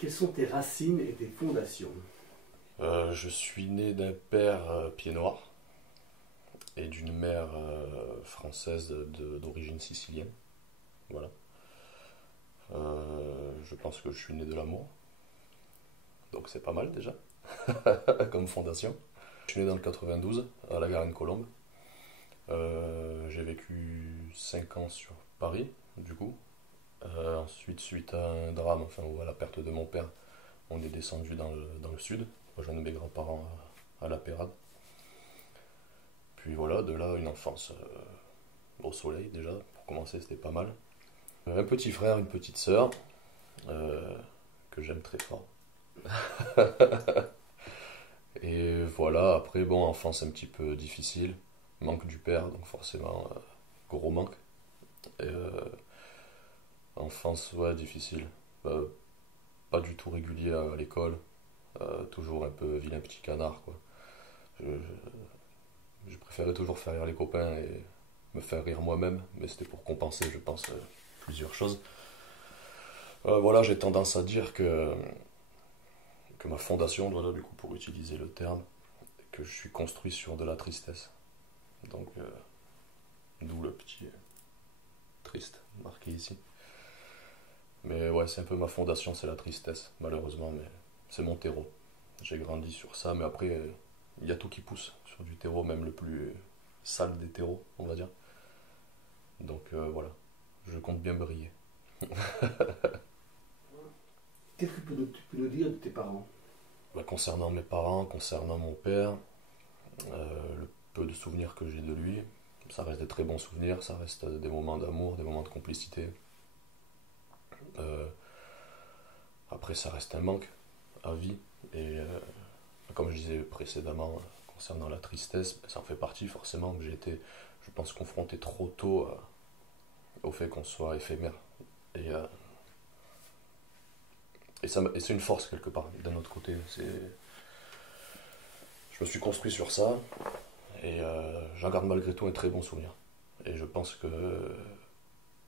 Quelles sont tes racines et tes fondations? Je suis né d'un père pied noir et d'une mère française d'origine sicilienne. Voilà. Je pense que je suis né de l'amour, donc c'est pas mal déjà comme fondation. Je suis né dans le 92 à la Garenne-Colombe. J'ai vécu 5 ans sur Paris, du coup. Ensuite, suite à un drame, enfin, ou à la perte de mon père, on est descendu dans le sud, rejoindre mes grands-parents à La Pérade. Puis voilà, de là, une enfance au soleil déjà, pour commencer, c'était pas mal. Un petit frère, une petite sœur, euh, que j'aime très fort. Et voilà, après, bon, enfance un petit peu difficile, manque du père, donc forcément, gros manque. Et, enfance, ouais, difficile. Euh, Pas du tout régulier à l'école, toujours un peu vilain petit canard, quoi. Je préférais toujours faire rire les copains et me faire rire moi-même, mais c'était pour compenser, je pense, plusieurs choses. Voilà, j'ai tendance à dire que ma fondation, voilà, du coup, pour utiliser le terme, que je suis construit sur de la tristesse. Donc, d'où le petit triste marqué ici. Mais ouais, c'est un peu ma fondation, c'est la tristesse, malheureusement, mais c'est mon terreau. J'ai grandi sur ça, mais après, il y a tout qui pousse sur du terreau, même le plus sale des terreaux, on va dire. Donc voilà, je compte bien briller. Qu'est-ce que tu peux nous dire de tes parents? Bah, concernant mes parents, concernant mon père, le peu de souvenirs que j'ai de lui, ça reste des très bons souvenirs, ça reste des moments d'amour, des moments de complicité. Euh, Après, ça reste un manque à vie. Et comme je disais précédemment, concernant la tristesse, ça en fait partie forcément que j'ai été, je pense, confronté trop tôt au fait qu'on soit éphémère. Et, euh, et c'est une force quelque part, d'un autre côté. Je me suis construit sur ça et j'en garde malgré tout un très bon souvenir. Et je pense que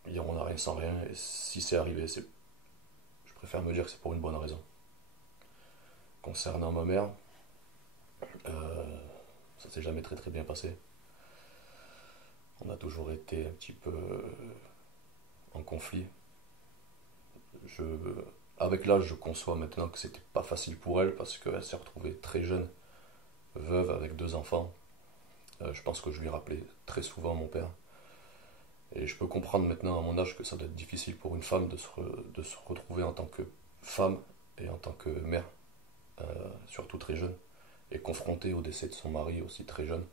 on n'a rien sans rien. Et si c'est arrivé, je préfère me dire que c'est pour une bonne raison. Concernant ma mère, ça s'est jamais très très bien passé. On a toujours été un petit peu en conflit. Je, Avec l'âge, je conçois maintenant que c'était pas facile pour elle parce qu'elle s'est retrouvée très jeune, veuve avec 2 enfants. Je pense que je lui rappelais très souvent mon père. Et je peux comprendre maintenant à mon âge que ça doit être difficile pour une femme de se retrouver en tant que femme et en tant que mère, surtout très jeune, et confrontée au décès de son mari aussi très jeune.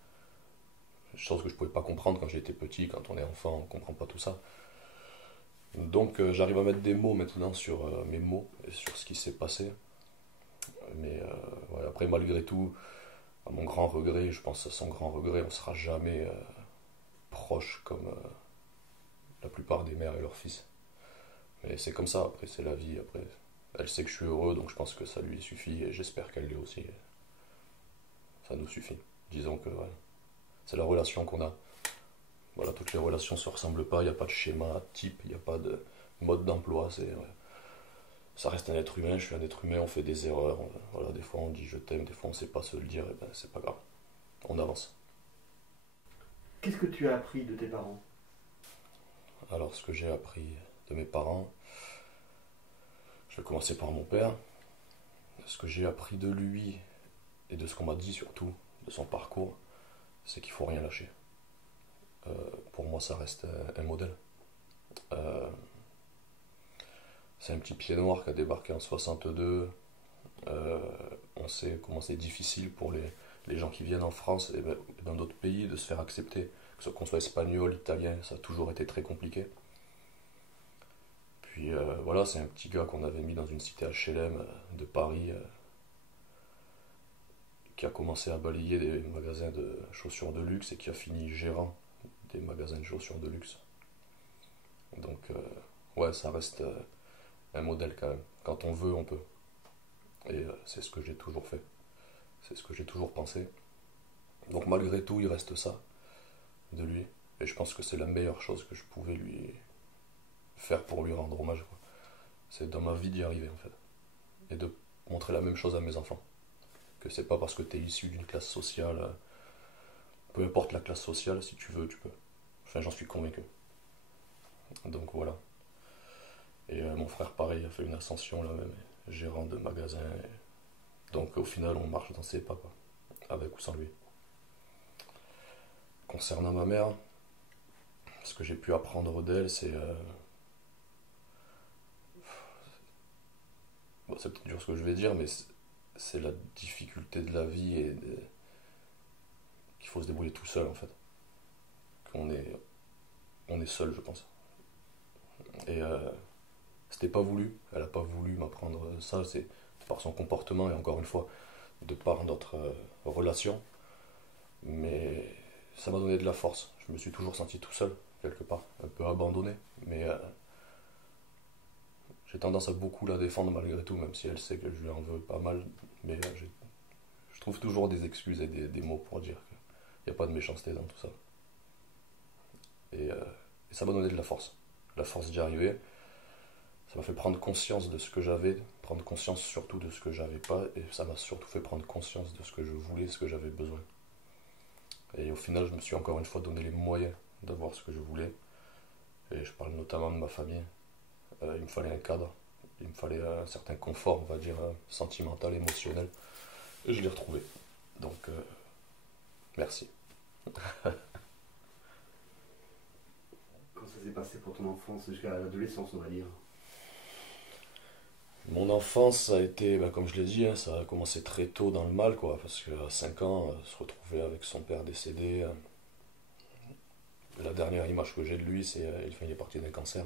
Chose que je pouvais pas comprendre quand j'étais petit, quand on est enfant, on comprend pas tout ça. Donc j'arrive à mettre des mots maintenant sur mes mots et sur ce qui s'est passé. Mais ouais, après, malgré tout, à mon grand regret, je pense à son grand regret, on sera jamais proche comme la plupart des mères et leurs fils. Mais c'est comme ça, après, c'est la vie. Après, elle sait que je suis heureux, donc je pense que ça lui suffit et j'espère qu'elle l'est aussi. Ça nous suffit. Disons que ouais, c'est la relation qu'on a. Voilà, toutes les relations ne se ressemblent pas, il n'y a pas de schéma type, il n'y a pas de mode d'emploi. Ouais, ça reste un être humain, je suis un être humain, on fait des erreurs. Voilà, des fois on dit je t'aime, des fois on ne sait pas se le dire, et ben c'est pas grave. On avance. Qu'est-ce que tu as appris de tes parents? Alors, ce que j'ai appris de mes parents, je vais commencer par mon père. Ce que j'ai appris de lui et de ce qu'on m'a dit surtout, de son parcours, c'est qu'il faut rien lâcher. Pour moi, ça reste un modèle. Euh, c'est un petit pied noir qui a débarqué en 62. On sait comment c'est difficile pour les gens qui viennent en France et dans d'autres pays de se faire accepter. Qu'on soit espagnol, italien, ça a toujours été très compliqué. Puis voilà, c'est un petit gars qu'on avait mis dans une cité HLM de Paris qui a commencé à balayer des magasins de chaussures de luxe et qui a fini gérant des magasins de chaussures de luxe. Donc ouais, ça reste un modèle quand même. Quand on veut, on peut. Et c'est ce que j'ai toujours fait. C'est ce que j'ai toujours pensé. Donc malgré tout, il reste ça de lui. Et je pense que c'est la meilleure chose que je pouvais lui faire pour lui rendre hommage, quoi. C'est dans ma vie d'y arriver en fait. et de montrer la même chose à mes enfants. Que c'est pas parce que tu es issu d'une classe sociale, peu importe la classe sociale, si tu veux, tu peux. Enfin, j'en suis convaincu. Donc voilà. Et mon frère, pareil, a fait une ascension là même, gérant de magasin. Donc au final, on marche dans ses pas, quoi, avec ou sans lui. Concernant ma mère, ce que j'ai pu apprendre d'elle, c'est. Bon, c'est peut-être dur ce que je vais dire, mais c'est la difficulté de la vie et qu'il faut se débrouiller tout seul en fait. On est seul, je pense. Et c'était pas voulu, elle a pas voulu m'apprendre ça, c'est par son comportement et encore une fois, de par notre relation. Mais ça m'a donné de la force. Je me suis toujours senti tout seul, quelque part, un peu abandonné, mais j'ai tendance à beaucoup la défendre malgré tout, même si elle sait que je lui en veux pas mal. Mais je trouve toujours des excuses et des mots pour dire qu'il n'y a pas de méchanceté dans tout ça. Et ça m'a donné de la force d'y arriver. Ça m'a fait prendre conscience de ce que j'avais, prendre conscience surtout de ce que j'avais pas, et ça m'a surtout fait prendre conscience de ce que je voulais, ce que j'avais besoin. Et au final, je me suis encore une fois donné les moyens d'avoir ce que je voulais. Et je parle notamment de ma famille. Il me fallait un cadre, il me fallait un certain confort, on va dire, sentimental, émotionnel. Et je l'ai retrouvé. Donc, merci. Comment ça s'est passé pour ton enfance jusqu'à l'adolescence, on va dire? Mon enfance a été, ben, comme je l'ai dit, hein, ça a commencé très tôt dans le mal, quoi, parce qu'à 5 ans, se retrouver avec son père décédé, la dernière image que j'ai de lui, c'est il est parti d'un cancer.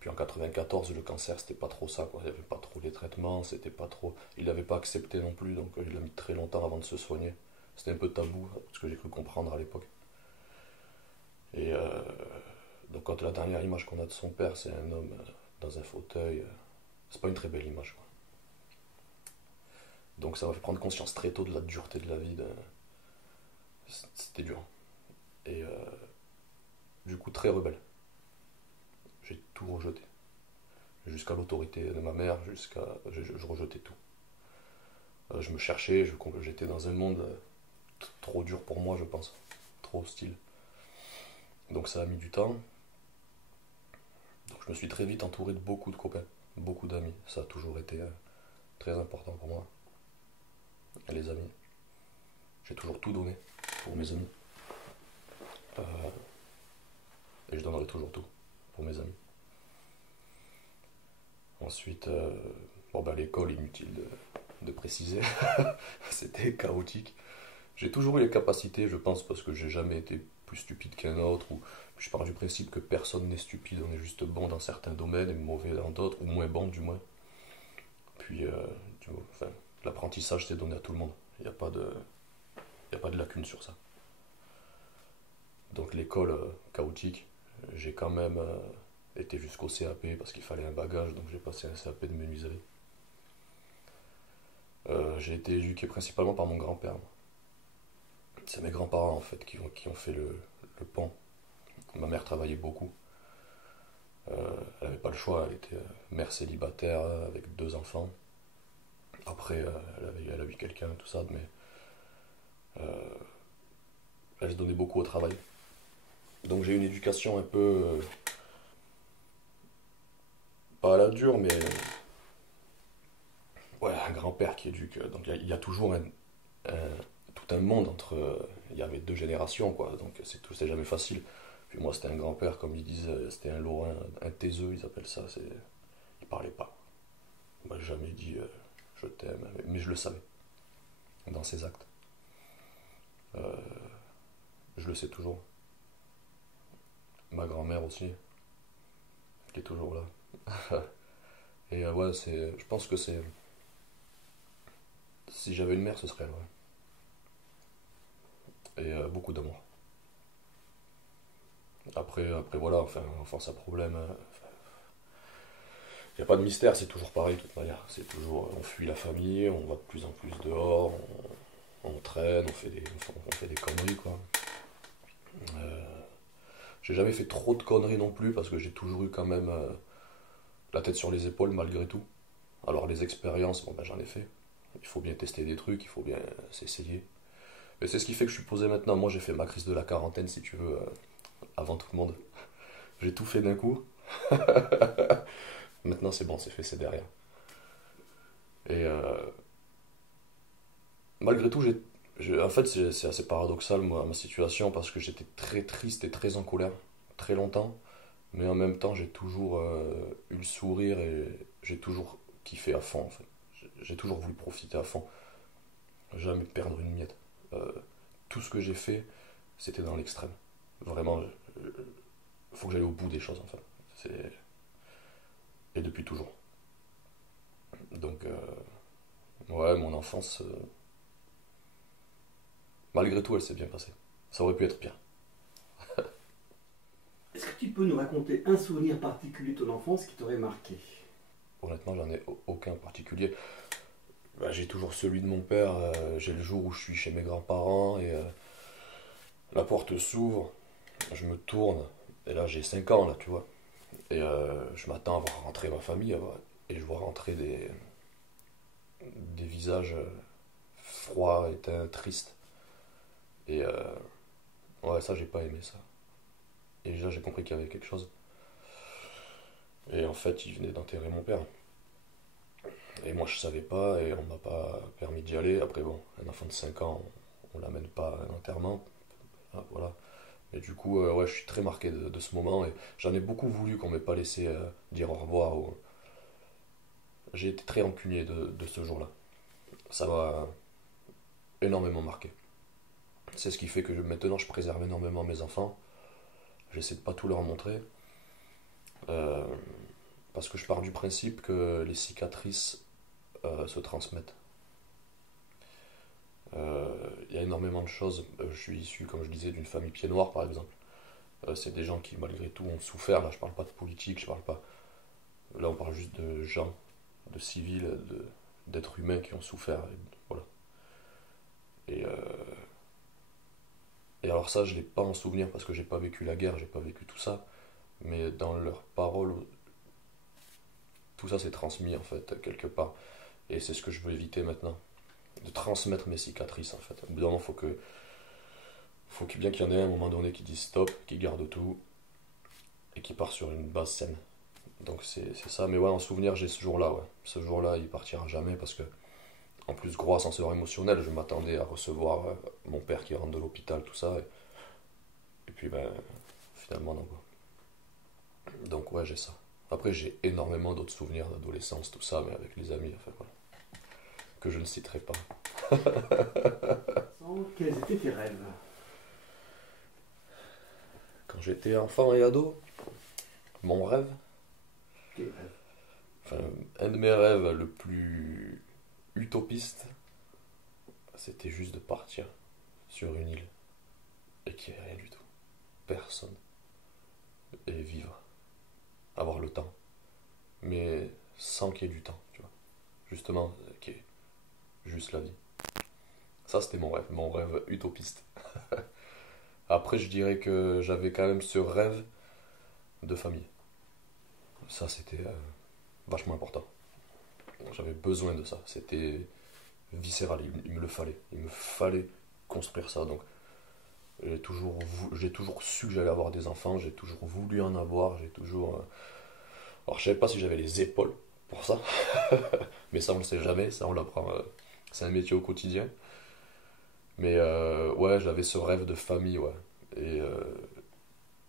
Puis en 94, le cancer, c'était pas trop ça, quoi. Il n'y avait pas trop les traitements, c'était pas trop. Il l'avait pas accepté non plus, donc il a mis très longtemps avant de se soigner. C'était un peu tabou, ce que j'ai cru comprendre à l'époque. Et donc quand la dernière image qu'on a de son père, c'est un homme dans un fauteuil, c'est pas une très belle image, quoi. Donc ça m'a fait prendre conscience très tôt de la dureté de la vie. C'était dur. Et du coup, très rebelle. J'ai tout rejeté. Jusqu'à l'autorité de ma mère, je rejetais tout. Je me cherchais, j'étais dans un monde trop dur pour moi, je pense. Trop hostile. Donc ça a mis du temps. Donc je me suis très vite entouré de beaucoup de copains, beaucoup d'amis. Ça a toujours été très important pour moi. Et les amis. J'ai toujours tout donné pour mes amis. Et je donnerai toujours tout pour mes amis. Ensuite, bon, bah, l'école, inutile de préciser, c'était chaotique. J'ai toujours eu les capacités, je pense, parce que j'ai jamais été plus stupide qu'un autre, ou je pars du principe que personne n'est stupide, on est juste bon dans certains domaines et mauvais dans d'autres, ou moins bon du moins. Puis, enfin, l'apprentissage c'est donné à tout le monde, il n'y a pas de lacune sur ça. Donc l'école chaotique, j'ai quand même été jusqu'au CAP parce qu'il fallait un bagage, donc j'ai passé un CAP de menuiserie. J'ai été éduqué principalement par mon grand-père. C'est mes grands-parents en fait qui ont fait le pont. Ma mère travaillait beaucoup. Elle n'avait pas le choix, elle était mère célibataire avec 2 enfants. Après, elle a eu quelqu'un, tout ça, mais elle se donnait beaucoup au travail. Donc j'ai eu une éducation un peu, pas à la dure, mais ouais, un grand-père qui éduque. Donc il y a toujours tout un monde entre. Il y avait 2 générations, quoi, donc c'est jamais facile. Puis moi, c'était un grand-père, comme ils disent, c'était un lorrain, un taiseux, ils appellent ça. Il parlait pas. Il m'a jamais dit je t'aime, mais je le savais, dans ses actes. Je le sais toujours. Ma grand-mère aussi, qui est toujours là. Et ouais, je pense que c'est. Si j'avais une mère, ce serait elle, ouais. Et beaucoup d'amour. Après voilà, enfin, enfance à problème. Il n'y a pas de mystère, c'est toujours pareil de toute manière. C'est toujours, on fuit la famille, on va de plus en plus dehors, on traîne, on fait des conneries, quoi. J'ai jamais fait trop de conneries non plus parce que j'ai toujours eu quand même la tête sur les épaules malgré tout. Alors les expériences, bon ben j'en ai fait. Il faut bien tester des trucs, il faut bien s'essayer. Et c'est ce qui fait que je suis posé maintenant. Moi j'ai fait ma crise de la quarantaine, si tu veux, avant tout le monde. J'ai tout fait d'un coup. Maintenant c'est bon, c'est fait, c'est derrière. Et malgré tout, en fait c'est assez paradoxal moi, ma situation parce que j'étais très triste et très en colère très longtemps. Mais en même temps j'ai toujours eu le sourire et j'ai toujours kiffé à fond en fait. J'ai toujours voulu profiter à fond. Jamais perdre une miette. Euh, tout ce que j'ai fait, c'était dans l'extrême. Vraiment, il faut que j'aille au bout des choses en fait. C'est... Et depuis toujours. Donc, ouais, mon enfance, malgré tout, elle s'est bien passée. Ça aurait pu être pire. Est-ce que tu peux nous raconter un souvenir particulier de ton enfance qui t'aurait marqué? Honnêtement, j'en ai aucun particulier. Bah, j'ai toujours celui de mon père. J'ai le jour où je suis chez mes grands-parents et la porte s'ouvre, je me tourne, et là j'ai 5 ans, là, tu vois. Et je m'attends à voir rentrer ma famille, et je vois rentrer des visages froids, éteints, tristes. Et ouais, ça, j'ai pas aimé ça. Et déjà, j'ai compris qu'il y avait quelque chose. Et en fait, il venait d'enterrer mon père. Et moi, je savais pas, et on m'a pas permis d'y aller. Après, bon, un enfant de 5 ans, on l'amène pas à un enterrement. Ah, voilà. Et du coup, ouais, je suis très marqué de ce moment. Et j'en ai beaucoup voulu qu'on m'ait pas laissé dire au revoir. J'ai été très rancunier de ce jour-là. Ça m'a énormément marqué. C'est ce qui fait que maintenant, je préserve énormément mes enfants. J'essaie de pas tout leur montrer. euh, Parce que je pars du principe que les cicatrices se transmettent. Il y a énormément de choses. Je suis issu, comme je disais, d'une famille pied noir, par exemple. C'est des gens qui, malgré tout, ont souffert. Là, je parle pas de politique, je parle pas. Là, on parle juste de gens, de civils, d'êtres humains qui ont souffert. Et, voilà. Et, et alors ça, je l'ai pas en souvenir parce que j'ai pas vécu la guerre, j'ai pas vécu tout ça. Mais dans leurs paroles, tout ça s'est transmis en fait quelque part. Et c'est ce que je veux éviter maintenant, de transmettre mes cicatrices en fait. Au bout d'un moment, faut qu'il bien qu'il y en ait un moment donné qui dise stop, qui garde tout et qui part sur une base saine. Donc c'est ça. Mais ouais, en souvenir, j'ai ce jour-là. Ouais. Ce jour-là, il partira jamais parce que, en plus, gros ascenseur émotionnel, je m'attendais à recevoir mon père qui rentre de l'hôpital, tout ça. Et puis, ben, finalement, non. Quoi. Donc, ouais, j'ai ça. Après, j'ai énormément d'autres souvenirs d'adolescence, tout ça, mais avec les amis, enfin, voilà, que je ne citerai pas. Quels étaient tes rêves? Quand j'étais enfant et ado, mon rêve, Quels rêves? enfin, un de mes rêves le plus utopiste, c'était juste de partir sur une île et qu'il n'y ait rien du tout. Personne. Et vivre. Avoir le temps. Mais sans qu'il y ait du temps, tu vois. Justement, qu'il y ait juste la vie. Ça, c'était mon rêve utopiste. Après, je dirais que j'avais quand même ce rêve de famille. Ça, c'était vachement important. J'avais besoin de ça. C'était viscéral. Il me le fallait. Il me fallait construire ça. Donc, j'ai toujours su que j'allais avoir des enfants. J'ai toujours voulu en avoir. J'ai toujours. Alors, je savais pas si j'avais les épaules pour ça. Mais ça, on le sait jamais. Ça, on l'apprend. C'est un métier au quotidien. Mais ouais, j'avais ce rêve de famille, ouais. Et, euh,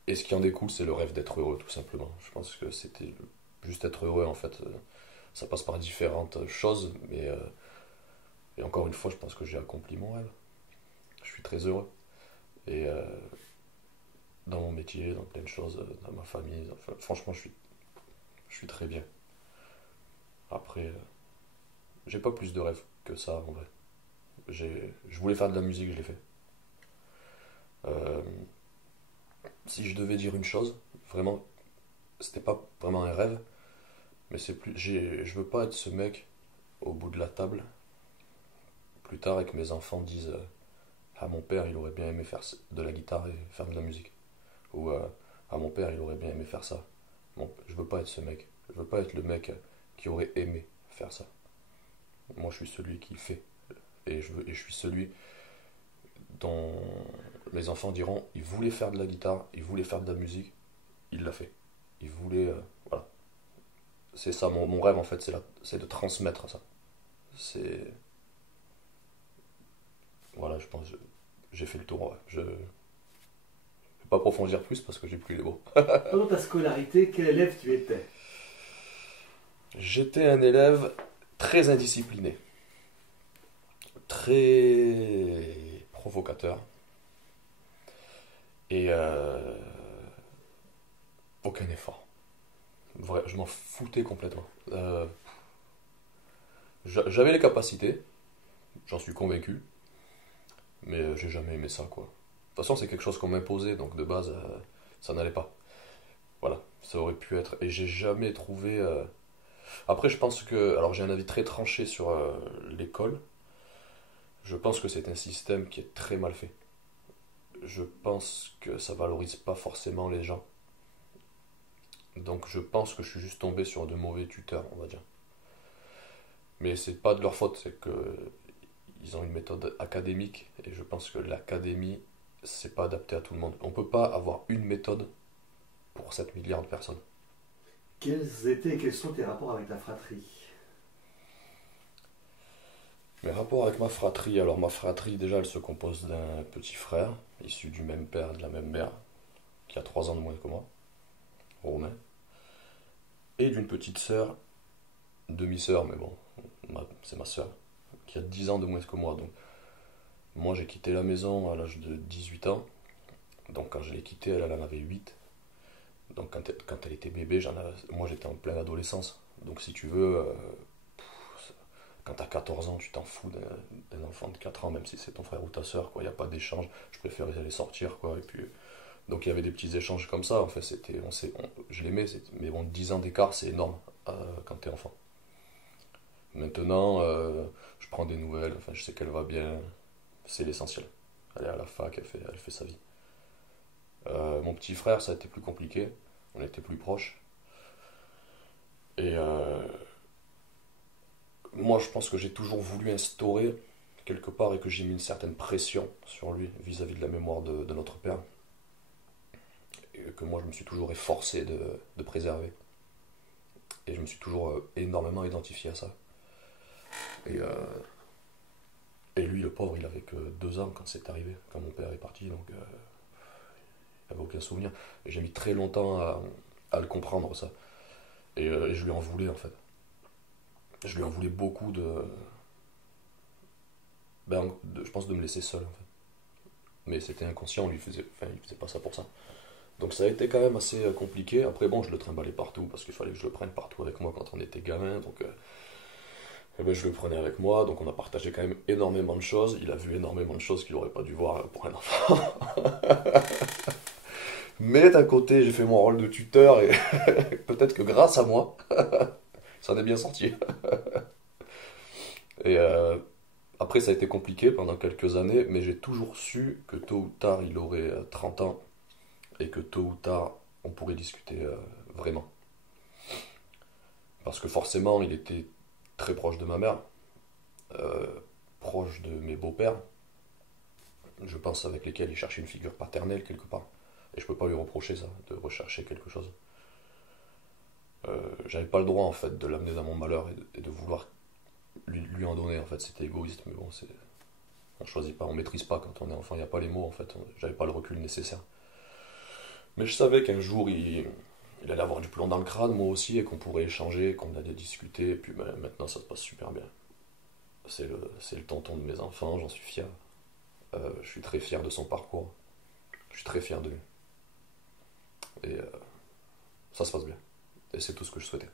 et ce qui en découle, c'est le rêve d'être heureux, tout simplement. Je pense que c'était juste être heureux, en fait. Ça passe par différentes choses, mais et encore une fois, je pense que j'ai accompli mon rêve. Je suis très heureux. Et dans mon métier, dans plein de choses, dans ma famille, enfin, franchement, je suis très bien. Après, j'ai pas plus de rêves que ça, en vrai. Je voulais faire de la musique, je l'ai fait. Euh, Si je devais dire une chose, vraiment, c'était pas vraiment un rêve, mais c'est plus. Je veux pas être ce mec au bout de la table, plus tard, et que mes enfants disent ah, mon père, il aurait bien aimé faire de la guitare et faire de la musique. Ou ah, mon père, il aurait bien aimé faire ça. Bon, je veux pas être ce mec. Je veux pas être le mec qui aurait aimé faire ça. Moi, je suis celui qui fait. Et je suis celui dont mes enfants diront, il voulait faire de la guitare, il voulait faire de la musique, il l'a fait. Il voulait... voilà. C'est ça, mon rêve en fait, c'est de transmettre ça. C'est... Voilà, je pense, j'ai fait le tour. Ouais. Je ne vais pas approfondir plus parce que j'ai plus les mots. Pendant ta scolarité, quel élève tu étais? J'étais un élève très indiscipliné, très provocateur et aucun effort. Vrai, je m'en foutais complètement. J'avais les capacités, j'en suis convaincu, mais j'ai jamais aimé ça, quoi. De toute façon, c'est quelque chose qu'on m'imposait, donc de base, ça n'allait pas. Voilà, ça aurait pu être. Et j'ai jamais trouvé. Après, je pense que. Alors, j'ai un avis très tranché sur l'école. Je pense que c'est un système qui est très mal fait. Je pense que ça valorise pas forcément les gens. Donc, je pense que je suis juste tombé sur de mauvais tuteurs, on va dire. Mais c'est pas de leur faute, c'est que ils ont une méthode académique et je pense que l'académie, c'est pas adapté à tout le monde. On peut pas avoir une méthode pour 7 milliards de personnes. Quels étaient et quels sont tes rapports avec ta fratrie? Mes rapports avec ma fratrie, alors ma fratrie déjà elle se compose d'un petit frère, issu du même père et de la même mère, qui a 3 ans de moins que moi, Romain, et d'une petite sœur, demi-sœur, mais bon, c'est ma sœur, qui a 10 ans de moins que moi. Donc moi j'ai quitté la maison à l'âge de 18 ans, donc quand je l'ai quittée, elle en avait 8. Donc quand elle était bébé, moi j'étais en pleine adolescence. Donc si tu veux, quand t'as 14 ans, tu t'en fous d'un enfant de 4 ans, même si c'est ton frère ou ta soeur, quoi. Il n'y a pas d'échange. Je préférais aller sortir, quoi. Et puis, donc il y avait des petits échanges comme ça. En fait, je l'aimais, mais bon, 10 ans d'écart, c'est énorme quand t'es enfant. Maintenant, je prends des nouvelles, enfin, je sais qu'elle va bien. C'est l'essentiel. Elle est à la fac, elle fait sa vie. Mon petit frère, ça a été plus compliqué. On était plus proches. Et moi, je pense que j'ai toujours voulu instaurer quelque part et que j'ai mis une certaine pression sur lui vis-à-vis de la mémoire de notre père. Et que moi, je me suis toujours efforcé de préserver. Et je me suis toujours énormément identifié à ça. Et, euh, et lui, le pauvre, il avait que 2 ans quand c'est arrivé, quand mon père est parti, donc il n'avait aucun souvenir. Et j'ai mis très longtemps à le comprendre, ça. Et je lui en voulais, en fait. Je lui en voulais beaucoup je pense de me laisser seul, en fait. Mais c'était inconscient, il faisait pas ça pour ça. Donc ça a été quand même assez compliqué. Après bon, je le trimballais partout parce qu'il fallait que je le prenne partout avec moi quand on était gamin. Donc eh ben, je le prenais avec moi. Donc on a partagé quand même énormément de choses. Il a vu énormément de choses qu'il n'aurait pas dû voir pour un enfant. Mais d'un côté, j'ai fait mon rôle de tuteur et peut-être que grâce à moi, ça en est bien sorti. Et après, ça a été compliqué pendant quelques années, mais j'ai toujours su que tôt ou tard, il aurait 30 ans et que tôt ou tard, on pourrait discuter vraiment. Parce que forcément, il était très proche de ma mère, euh, proche de mes beaux-pères, je pense avec lesquels il cherchait une figure paternelle quelque part. Et je peux pas lui reprocher ça, de rechercher quelque chose. J'avais pas le droit en fait de l'amener dans mon malheur et de vouloir lui en donner, en fait, c'était égoïste, mais bon, on choisit pas, on maîtrise pas quand on est enfant, il n'y a pas les mots en fait, j'avais pas le recul nécessaire. Mais je savais qu'un jour il allait avoir du plomb dans le crâne, moi aussi, et qu'on pourrait échanger, qu'on allait discuter, et puis ben, maintenant ça se passe super bien. C'est le tonton de mes enfants, j'en suis fier. Je suis très fier de son parcours, je suis très fier de lui. Et ça se passe bien. Et c'est tout ce que je souhaitais.